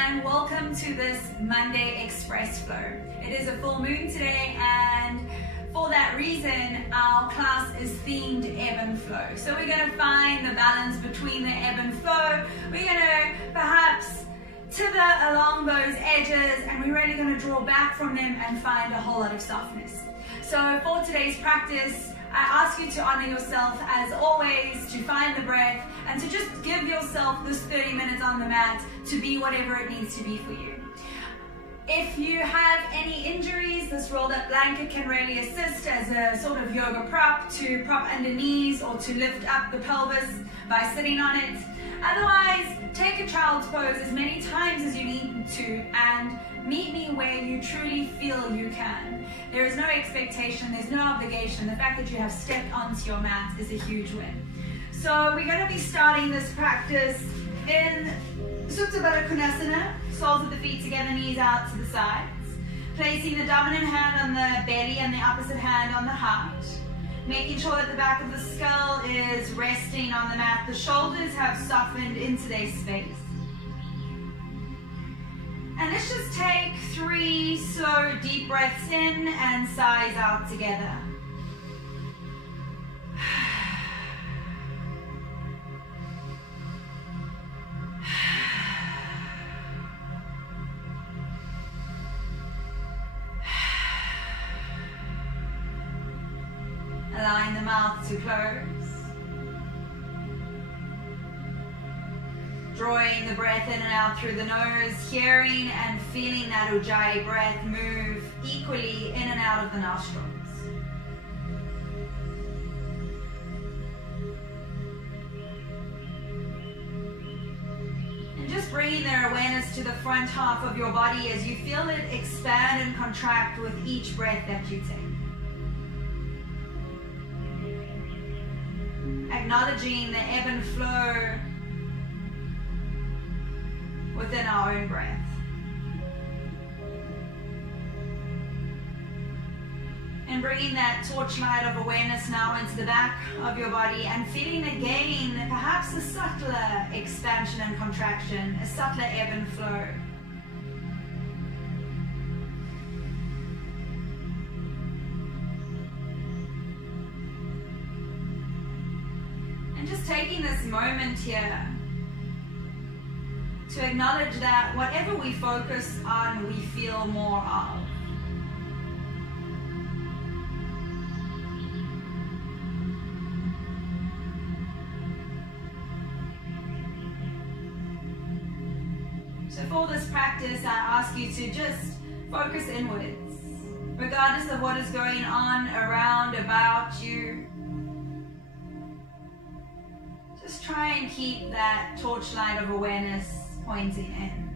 and welcome to this Monday Express Flow. It is a full moon today, and for that reason our class is themed ebb and flow. So we're going to find the balance between the ebb and flow. We're going to perhaps tether along those edges, and we're really going to draw back from them and find a whole lot of softness. So for today's practice, I ask you to honor yourself as always, to find the breath, and to just give yourself this 30 minutes on the mat to be whatever it needs to be for you. If you have any injuries, this rolled up blanket can really assist as a sort of yoga prop to prop under knees or to lift up the pelvis by sitting on it. Otherwise, take a child's pose as many times as you need to and meet me where you truly feel you can. There is no expectation, there's no obligation. The fact that you have stepped onto your mat is a huge win. So we're going to be starting this practice in Supta Baddha Konasana, soles of the feet together, knees out to the sides. Placing the dominant hand on the belly and the opposite hand on the heart. Making sure that the back of the skull is resting on the mat. The shoulders have softened into their space. And let's just take 3 slow, deep breaths in and sighs out together. Allowing the mouth to close. Drawing the breath in and out through the nose, hearing and feeling that Ujjayi breath move equally in and out of the nostrils. And just bringing their awareness to the front half of your body as you feel it expand and contract with each breath that you take. Acknowledging the ebb and flow within our own breath. And bringing that torchlight of awareness now into the back of your body and feeling again perhaps a subtler expansion and contraction, a subtler ebb and flow. And just taking this moment here to acknowledge that whatever we focus on, we feel more of. So for this practice, I ask you to just focus inwards, regardless of what is going on around about you. Just try and keep that torchlight of awareness pointing in.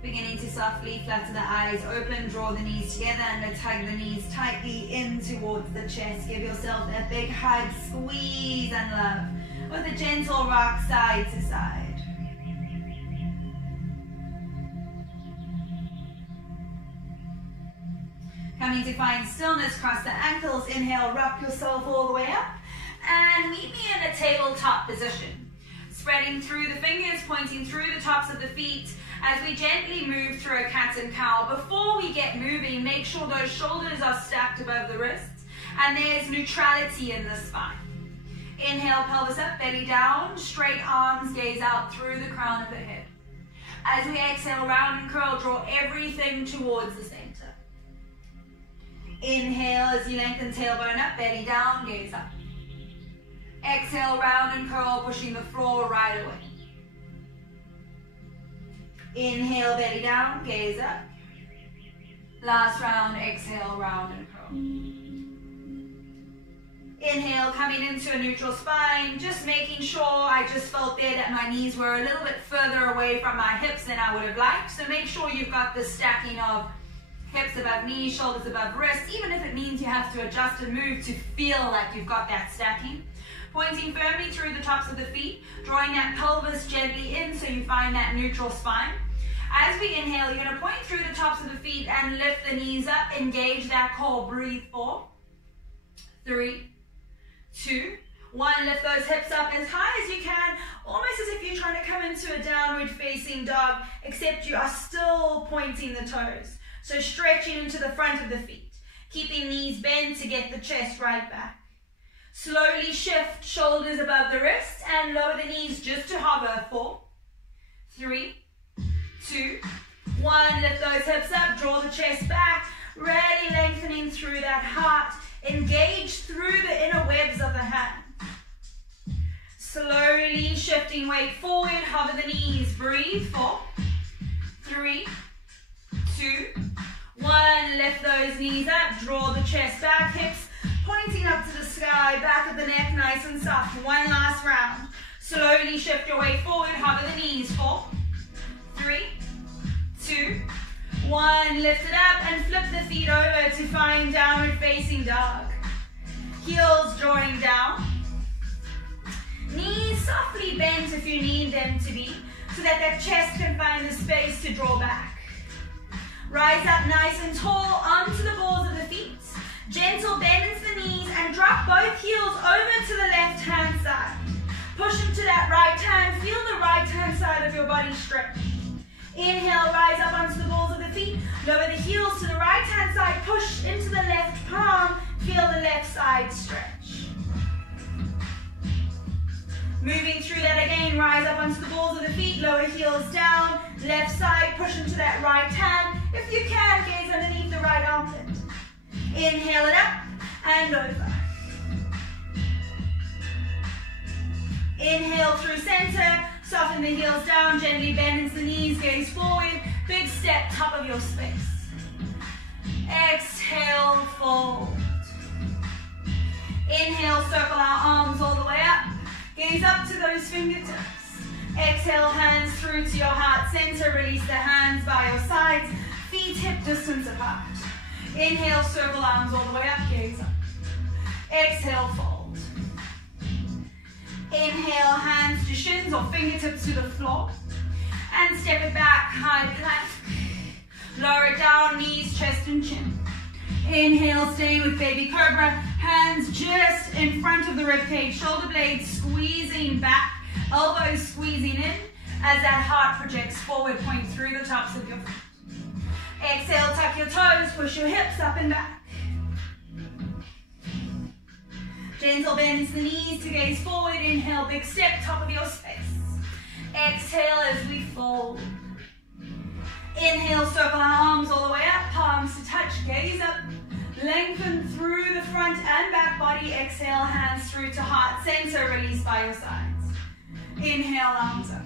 Beginning to softly flutter the eyes open, draw the knees together, and let's hug the knees tightly in towards the chest. Give yourself that big hug, squeeze and love with a gentle rock side to side. Coming to find stillness, cross the ankles, inhale, rock yourself all the way up, and meet me in a tabletop position. Spreading through the fingers, pointing through the tops of the feet as we gently move through a cat and cow. Before we get moving, make sure those shoulders are stacked above the wrists, and there's neutrality in the spine. Inhale, pelvis up, belly down, straight arms, gaze out through the crown of the head. As we exhale, round and curl, draw everything towards the center. Inhale as you lengthen tailbone up, belly down, gaze up. Exhale, round and curl, pushing the floor right away. Inhale, belly down, gaze up. Last round, exhale, round and curl. Inhale, coming into a neutral spine, just making sure I just felt there that my knees were a little bit further away from my hips than I would have liked. So make sure you've got the stacking of hips above knees, shoulders above wrists, even if it means you have to adjust and move to feel like you've got that stacking. Pointing firmly through the tops of the feet, drawing that pelvis gently in so you find that neutral spine. As we inhale, you're going to point through the tops of the feet and lift the knees up, engage that core, breathe 4. 3, 2, 1. Lift those hips up as high as you can, almost as if you're trying to come into a downward facing dog, except you are still pointing the toes. So stretching into the front of the feet, keeping knees bent to get the chest right back. Slowly shift shoulders above the wrists and lower the knees just to hover. 4, 3, 2, 1. Lift those hips up, draw the chest back, really lengthening through that heart. Engage through the inner webs of the hand. Slowly shifting weight forward, hover the knees. Breathe. 4, 3, 2, 1. Lift those knees up, draw the chest back, hips pointing up to the sky, back of the neck nice and soft. One last round. Slowly shift your weight forward, hover the knees. 4, 3, 2, 1. Lift it up and flip the feet over to find downward facing dog. Heels drawing down. Knees softly bent if you need them to be, so that that chest can find the space to draw back. Rise up nice and tall onto the balls of the feet. Gentle bend into the knees and drop both heels over to the left hand side. Push into that right hand. Feel the right hand side of your body stretch. Inhale, rise up onto the balls of the feet. Lower the heels to the right hand side. Push into the left palm. Feel the left side stretch. Moving through that again, rise up onto the balls of the feet. Lower heels down. Left side, push into that right hand. If you can, gaze underneath the right armpit. Inhale it up and over. Inhale through center, soften the heels down, gently bend into the knees, gaze forward, big step, top of your space. Exhale, fold. Inhale, circle our arms all the way up, gaze up to those fingertips. Exhale, hands through to your heart center, release the hands by your sides, feet hip distance apart. Inhale, circle arms all the way up, gaze up. Exhale, fold. Inhale, hands to shins or fingertips to the floor. And step it back, high plank. Lower it down, knees, chest and chin. Inhale, staying with baby cobra. Hands just in front of the ribcage, shoulder blades squeezing back, elbows squeezing in as that heart projects forward, point through the tops of your feet. Exhale, tuck your toes, push your hips up and back. Gentle bend into the knees to gaze forward. Inhale, big step, top of your space. Exhale as we fold. Inhale, circle our arms all the way up, palms to touch, gaze up. Lengthen through the front and back body. Exhale, hands through to heart center, release by your sides. Inhale, arms up.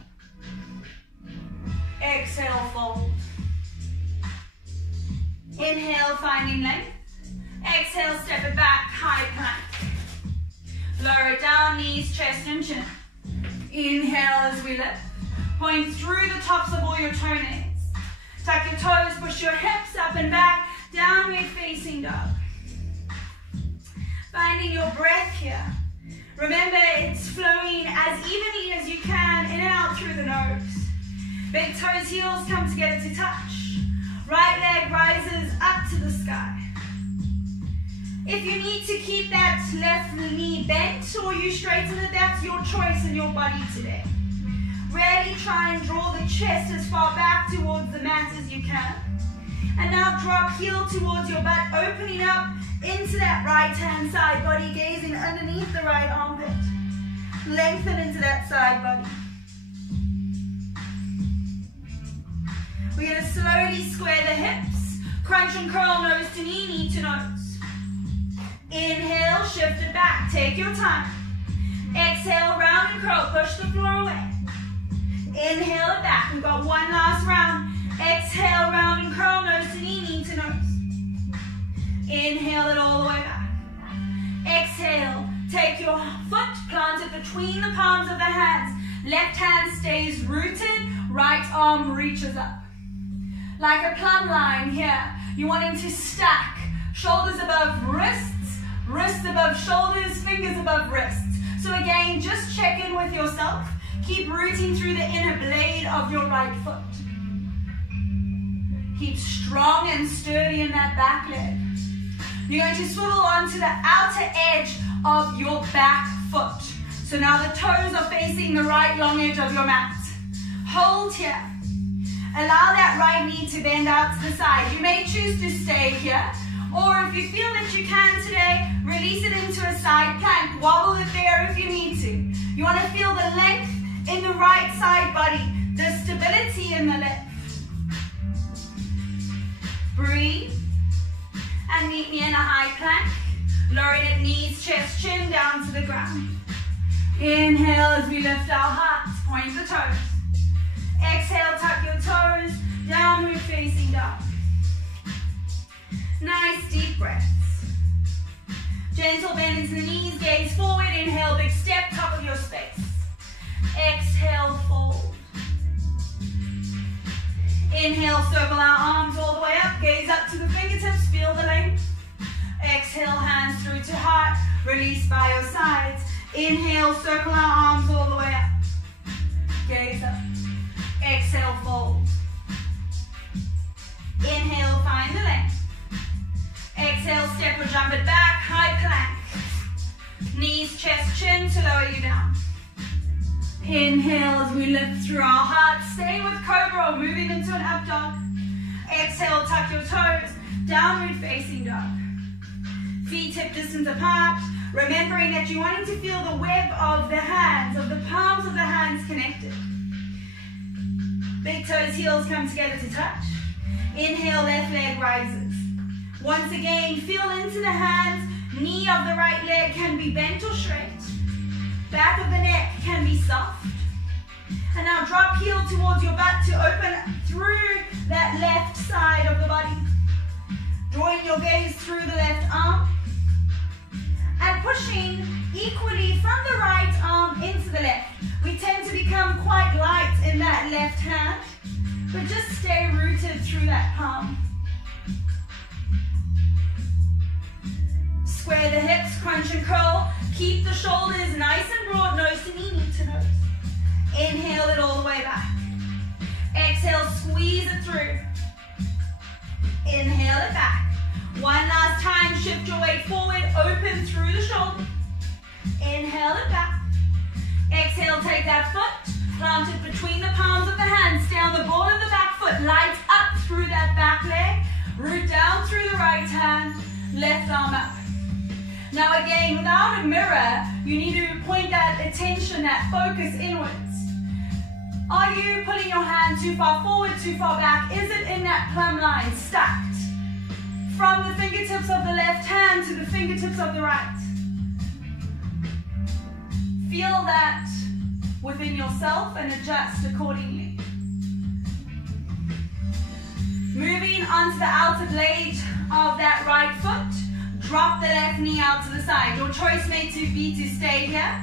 Exhale, fold. Inhale, finding length. Exhale, step it back, high plank. Lower it down, knees, chest and chin. Inhale as we lift. Point through the tops of all your toenails. Tuck your toes, push your hips up and back. Downward facing dog. Finding your breath here. Remember, it's flowing as evenly as you can, in and out through the nose. Big toes, heels come together to touch. Right leg rises up to the sky. If you need to keep that left knee bent or you straighten it, that's your choice in your body today. Really try and draw the chest as far back towards the mat as you can. And now drop heel towards your butt, opening up into that right hand side body, gazing underneath the right armpit. Lengthen into that side body. We're going to slowly square the hips, crunch and curl nose to knee, knee to nose. Inhale, shift it back, take your time. Exhale, round and curl, push the floor away. Inhale it back, we've got one last round. Exhale, round and curl, nose to knee, knee to nose. Inhale it all the way back. Exhale, take your foot, plant it between the palms of the hands. Left hand stays rooted, right arm reaches up. Like a plumb line here, you're wanting to stack. Shoulders above wrists, wrists above shoulders, fingers above wrists. So again, just check in with yourself. Keep rooting through the inner blade of your right foot. Keep strong and sturdy in that back leg. You're going to swivel onto the outer edge of your back foot. So now the toes are facing the right long edge of your mat. Hold here. Allow that right knee to bend out to the side. You may choose to stay here, or if you feel that you can today, release it into a side plank. Wobble it there if you need to. You want to feel the length in the right side body, the stability in the left. Breathe and meet me in a high plank. Lowering at knees, chest, chin down to the ground. Inhale as we lift our hearts, point the toes. Exhale, tuck your toes, downward facing dog. Nice deep breaths. Gentle bend into the knees, gaze forward, inhale, big step, top of your space. Exhale, fold. Inhale, circle our arms all the way up, gaze up to the fingertips, feel the length. Exhale, hands through to heart, release by your sides. Inhale, circle our arms all the way up. Gaze up. Exhale, fold. Inhale, find the length. Exhale, step or jump it back, high plank. Knees, chest, chin to lower you down. Inhale as we lift through our heart. Stay with cobra or moving into an up dog. Exhale, tuck your toes, downward facing dog. Feet hip distance apart. Remembering that you're wanting to feel the web of the hands, of the palms of the hands connected. Big toes, heels come together to touch. Inhale, left leg rises. Once again, feel into the hands. Knee of the right leg can be bent or straight. Back of the neck can be soft. And now drop heel towards your butt to open through that left side of the body. Drawing your gaze through the left arm. And pushing equally from the right arm into the left. We tend to become quite light in that left hand, but just stay rooted through that palm. Square the hips, crunch and curl. Keep the shoulders nice and broad, nose to knee, knee to nose. Inhale it all the way back. Exhale, squeeze it through. Inhale it back. One last time, shift your weight forward, open through the shoulder. Inhale it back. Exhale, take that foot, plant it between the palms of the hands, stay on the ball of the back foot, light up through that back leg, root down through the right hand, left arm up. Now again, without a mirror, you need to point that attention, that focus inwards. Are you pulling your hand too far forward, too far back? Is it in that plumb line, stacked? From the fingertips of the left hand to the fingertips of the right. Feel that within yourself and adjust accordingly. Moving onto the outer blade of that right foot, drop the left knee out to the side. Your choice may be to stay here,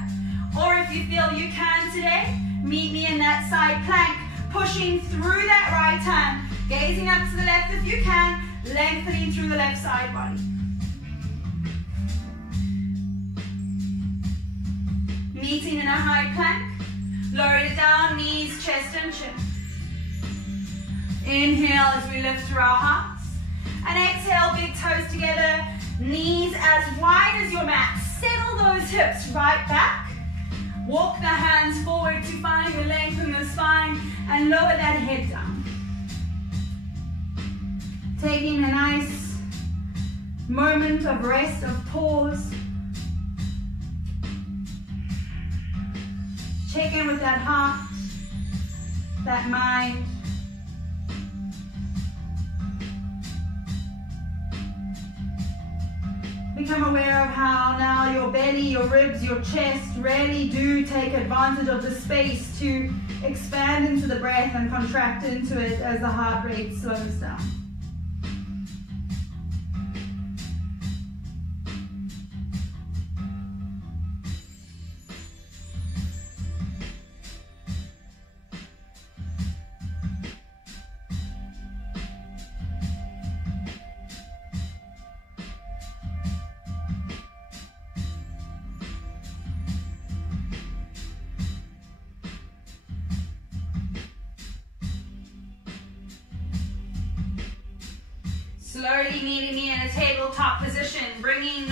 or if you feel you can today, meet me in that side plank, pushing through that right hand, gazing up to the left if you can, lengthening through the left side body. Meeting in a high plank, lower it down, knees, chest and chin. Inhale as we lift through our hearts. And exhale, big toes together, knees as wide as your mat. Settle those hips right back. Walk the hands forward to find the length in the spine and lower that head down. Taking a nice moment of rest, of pause. Check in with that heart, that mind. Become aware of how now your belly, your ribs, your chest really do take advantage of the space to expand into the breath and contract into it as the heart rate slows down. Slowly meeting me in a tabletop position, bringing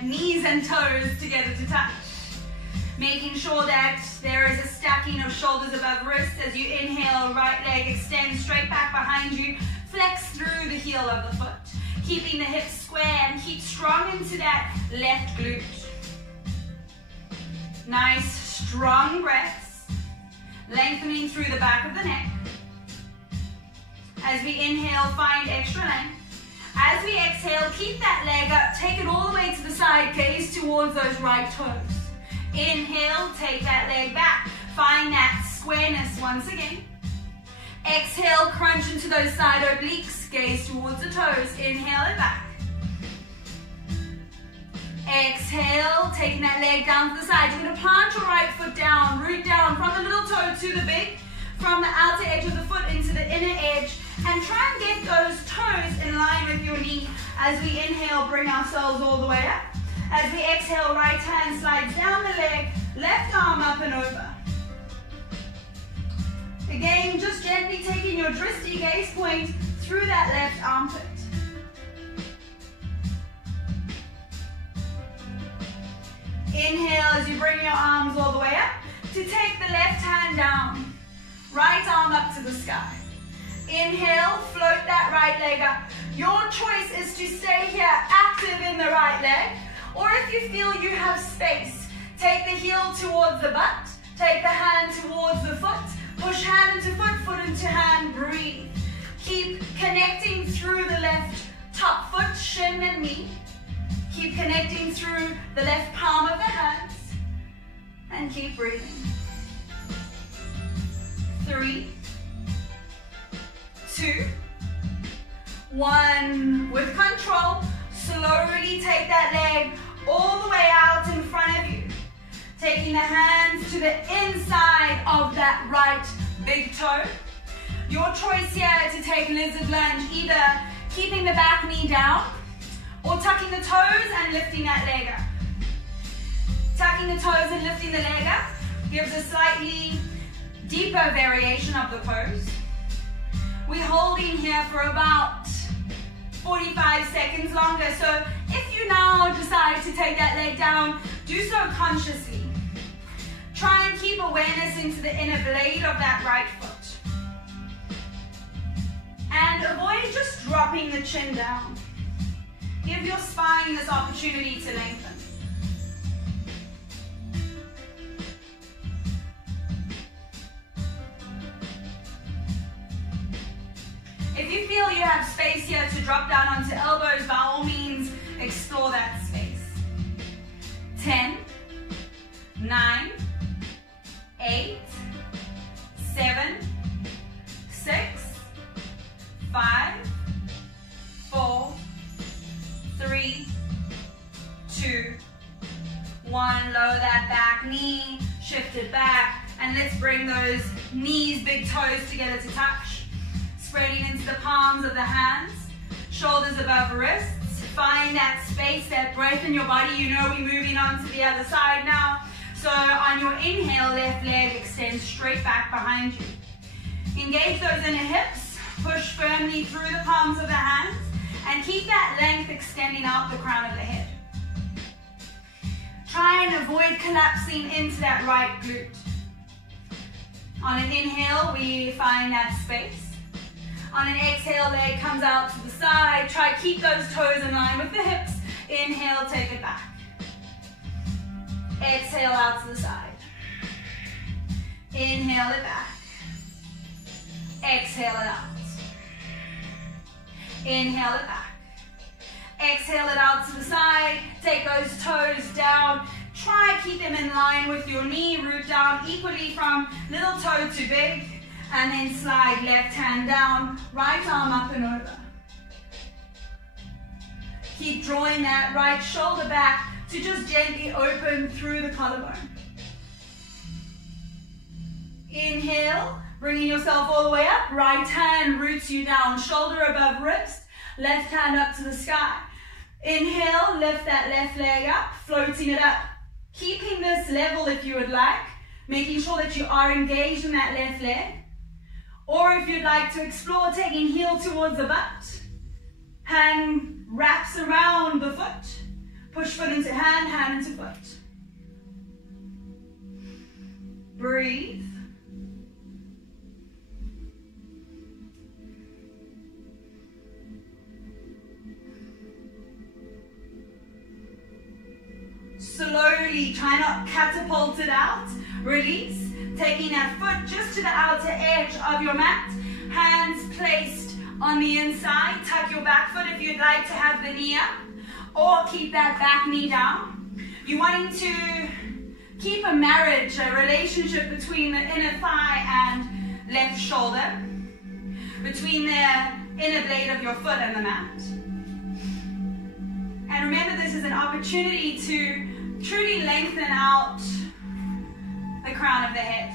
knees and toes together to touch. Making sure that there is a stacking of shoulders above wrists. As you inhale, right leg extends straight back behind you. Flex through the heel of the foot. Keeping the hips square and keep strong into that left glute. Nice, strong breaths. Lengthening through the back of the neck. As we inhale, find extra length. As we exhale, keep that leg up. Take it all the way to the side. Gaze towards those right toes. Inhale, take that leg back. Find that squareness once again. Exhale, crunch into those side obliques. Gaze towards the toes. Inhale it back. Exhale, taking that leg down to the side. You're going to plant your right foot down, root down from the little toe to the big, from the outer edge of the foot into the inner edge, and try and get those toes in line with your knee. As we inhale, bring ourselves all the way up. As we exhale, right hand slides down the leg, left arm up and over. Again, just gently taking your drishti gaze point through that left armpit. Inhale as you bring your arms all the way up to take the left hand down, right arm up to the sky. Inhale, float that right leg up. Your choice is to stay here active in the right leg, or if you feel you have space, take the heel towards the butt, take the hand towards the foot, push hand into foot, foot into hand, breathe. Keep connecting through the left top foot, shin and knee. Keep connecting through the left palm of the hands, and keep breathing. 3, 2, 1. With control, slowly take that leg all the way out in front of you. Taking the hands to the inside of that right big toe. Your choice here to take lizard lunge, either keeping the back knee down or tucking the toes and lifting that leg up. Tucking the toes and lifting the leg up gives a slightly deeper variation of the pose. We're holding here for about 45 seconds longer. So if you now decide to take that leg down, do so consciously. Try and keep awareness into the inner blade of that right foot. And avoid just dropping the chin down. Give your spine this opportunity to lengthen. If you feel you have space here to drop down onto elbows, by all means, explore that space. 10, 9, 8, 7, 6, 5, 4, 3, 2, 1. Lower that back knee, shift it back, and let's bring those knees, big toes together to touch. Spreading into the palms of the hands, shoulders above wrists. Find that space, that breath in your body. You know we're moving on to the other side now. So on your inhale, left leg extends straight back behind you. Engage those inner hips. Push firmly through the palms of the hands and keep that length extending out the crown of the head. Try and avoid collapsing into that right glute. On an inhale, we find that space. On an exhale, leg comes out to the side. Try to keep those toes in line with the hips. Inhale, take it back. Exhale out to the side. Inhale it back. Exhale it out. Inhale it back. Exhale it out to the side. Take those toes down. Try to keep them in line with your knee. Root down equally from little toe to big. And then slide left hand down, right arm up and over. Keep drawing that right shoulder back to just gently open through the collarbone. Inhale, bringing yourself all the way up. Right hand roots you down, shoulder above wrist. Left hand up to the sky. Inhale, lift that left leg up, floating it up. Keeping this level if you would like, making sure that you are engaged in that left leg. Or if you'd like to explore, taking heel towards the butt Hand wraps around the foot. Push foot into hand, hand into foot. Breathe. Slowly, try not catapult it out. Release. Taking that foot just to the outer edge of your mat. Hands placed on the inside. Tuck your back foot if you'd like to have the knee up. Or keep that back knee down. You're wanting to keep a marriage, a relationship between the inner thigh and left shoulder. Between the inner blade of your foot and the mat. And remember, this is an opportunity to truly lengthen out the crown of the head.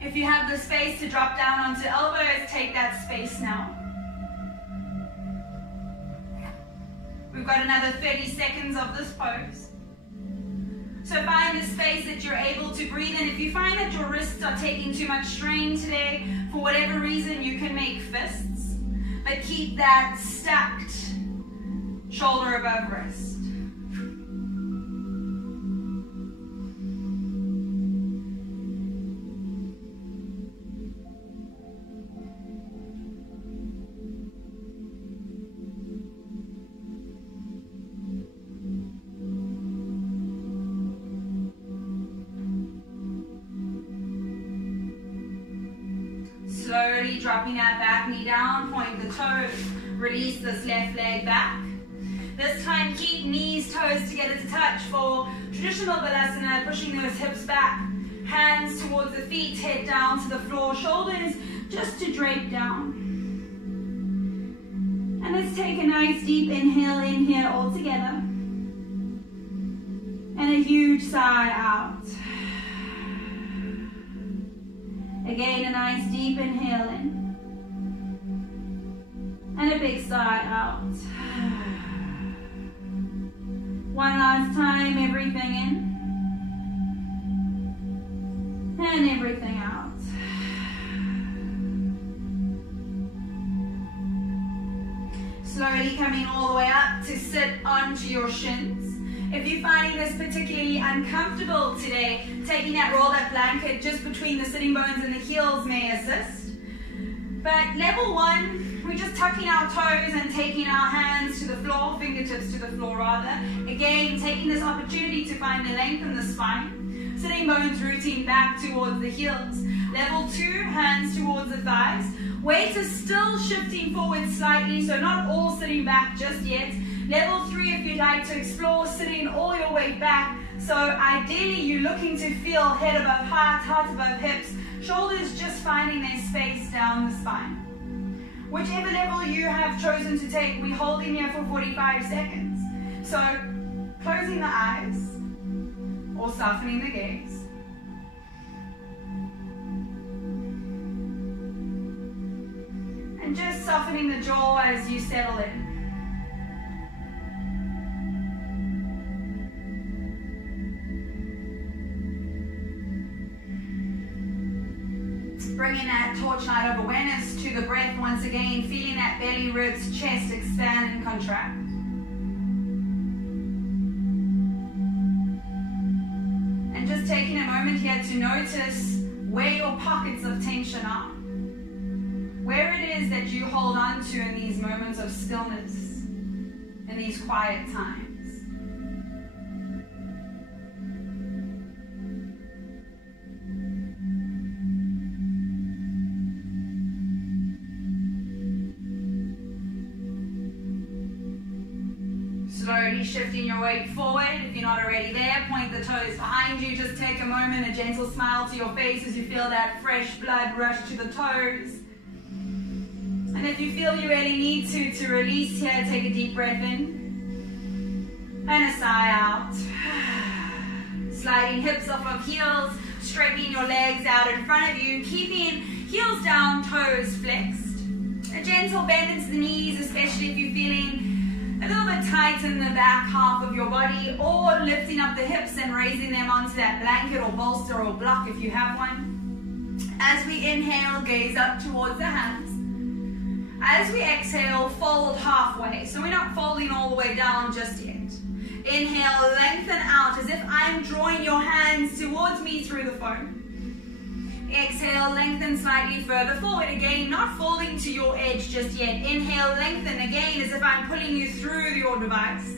If you have the space to drop down onto elbows, take that space now. We've got another 30 seconds of this pose. So find a space that you're able to breathe in. If you find that your wrists are taking too much strain today, for whatever reason, you can make fists. But keep that stacked shoulder above wrist. Slowly dropping that back knee down, point the toes, release this left leg back. This time keep knees, toes together to touch for traditional Balasana, pushing those hips back. Hands towards the feet, head down to the floor, shoulders just to drape down. And let's take a nice deep inhale in here all together. And a huge sigh out. Again, a nice deep inhale in. And a big sigh out. One last time, everything in. And everything out. Slowly coming all the way up to sit onto your shins. If you're finding this particularly uncomfortable today, taking that rolled up blanket just between the sitting bones and the heels may assist. But level one, we're just tucking our toes and taking our hands to the floor, fingertips to the floor rather. Again, taking this opportunity to find the length in the spine. Sitting bones rooting back towards the heels. Level two, hands towards the thighs. Weight is still shifting forward slightly, so not all sitting back just yet. Level three, if you'd like to explore sitting all your way back. So ideally, you're looking to feel head above heart, heart above hips, shoulders just finding their space down the spine. Whichever level you have chosen to take, we hold in here for 45 seconds. So closing the eyes or softening the gaze. And just softening the jaw as you settle in. Bringing that torchlight of awareness to the breath once again, feeling that belly, ribs, chest expand and contract. And just taking a moment here to notice where your pockets of tension are. Where it is that you hold on to in these moments of stillness, in these quiet times. Slowly shifting your weight forward. If you're not already there, point the toes behind you. Just take a moment, a gentle smile to your face as you feel that fresh blood rush to the toes. And if you feel you really need to release here, take a deep breath in. And a sigh out. Sliding hips off of heels, straightening your legs out in front of you, keeping heels down, toes flexed. A gentle bend into the knees, especially if you're feeling a little bit tight in the back half of your body, or lifting up the hips and raising them onto that blanket or bolster or block if you have one. As we inhale, gaze up towards the hands. As we exhale, fold halfway. So we're not folding all the way down just yet. Inhale, lengthen out as if I'm drawing your hands towards me through the foam. Exhale, lengthen slightly further forward. Again, not folding to your edge just yet. Inhale, lengthen again as if I'm pulling you through your device.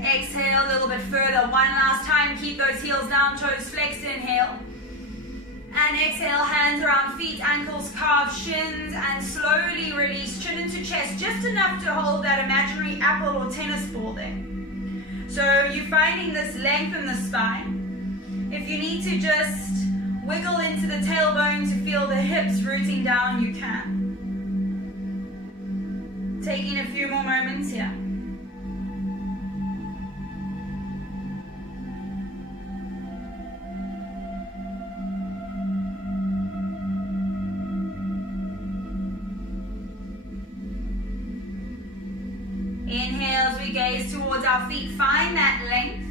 Exhale a little bit further. One last time. Keep those heels down, toes flexed. Inhale. And exhale, hands around feet, ankles, calves, shins, and slowly release chin into chest, just enough to hold that imaginary apple or tennis ball there. So you're finding this length in the spine. If you need to just wiggle into the tailbone to feel the hips rooting down, you can. Taking a few more moments here. Inhale as we gaze towards our feet, find that length.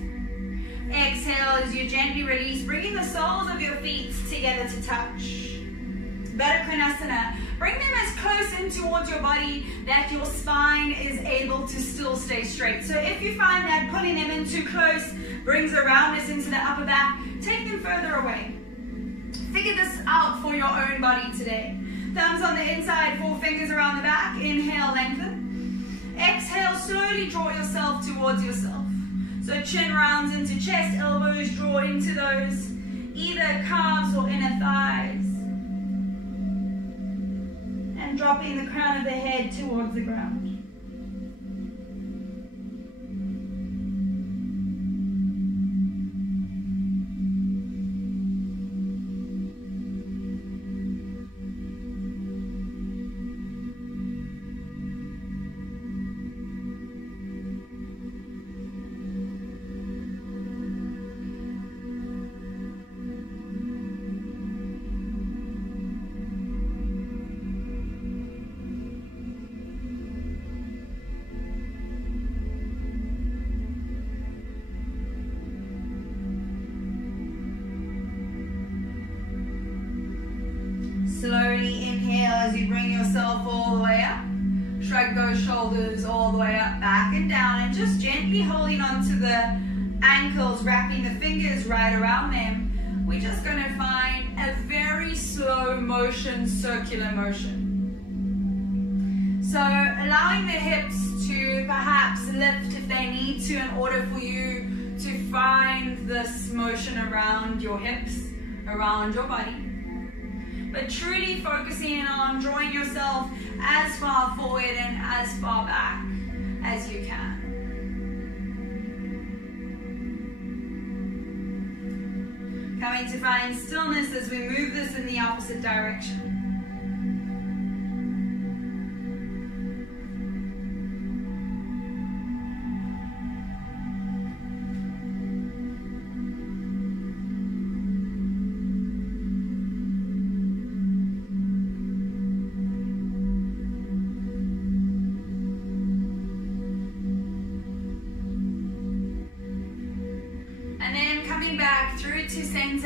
Exhale as you gently release, bringing the soles of your feet together to touch. Baddha Konasana. Bring them as close in towards your body that your spine is able to still stay straight. So if you find that pulling them in too close brings a roundness into the upper back, take them further away. Figure this out for your own body today. Thumbs on the inside, 4 fingers around the back. Inhale, lengthen. Exhale, slowly draw yourself towards yourself. So chin rounds into chest, elbows draw into those either calves or inner thighs. And dropping the crown of the head towards the ground. Slowly inhale as you bring yourself all the way up. Shrug those shoulders all the way up, back and down, and just gently holding onto the ankles, wrapping the fingers right around them. We're just going to find a very slow motion, circular motion. So allowing the hips to perhaps lift if they need to in order for you to find this motion around your hips, around your body. But truly focusing on drawing yourself as far forward and as far back as you can. Coming to find stillness as we move this in the opposite direction.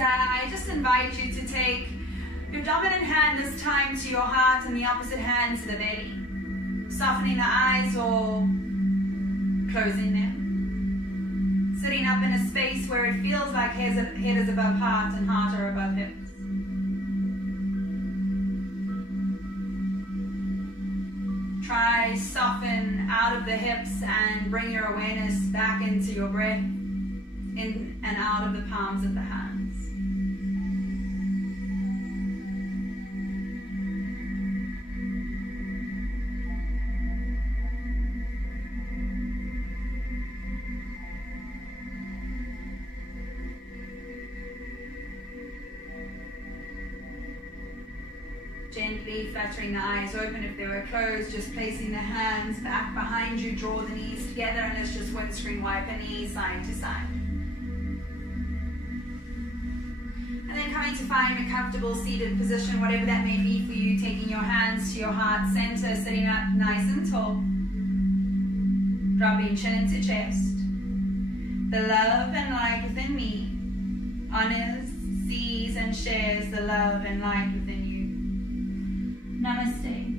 I just invite you to take your dominant hand this time to your heart and the opposite hand to the belly. Softening the eyes or closing them. Sitting up in a space where it feels like head is above heart and heart are above hips. Try soften out of the hips and bring your awareness back into your breath, in and out of the palms of the hands. Gently fluttering the eyes open if they were closed, just placing the hands back behind you, draw the knees together, and let's just windscreen wipe the knees side to side. And then coming to find a comfortable seated position, whatever that may be for you, taking your hands to your heart center, sitting up nice and tall. Dropping chin into chest. The love and light within me honors, sees and shares the love and light within you. Namaste.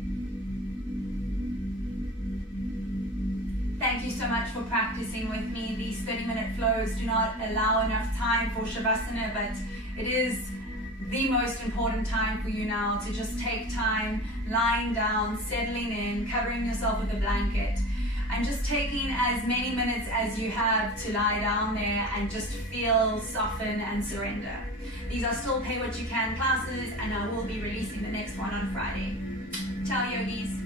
Thank you so much for practicing with me. These 30-minute flows do not allow enough time for Shavasana, but it is the most important time for you now to just take time lying down, settling in, covering yourself with a blanket, and just taking as many minutes as you have to lie down there and just feel, soften, and surrender. These are still pay what you can classes, and I will be releasing the next one on Friday. Ciao, yogis.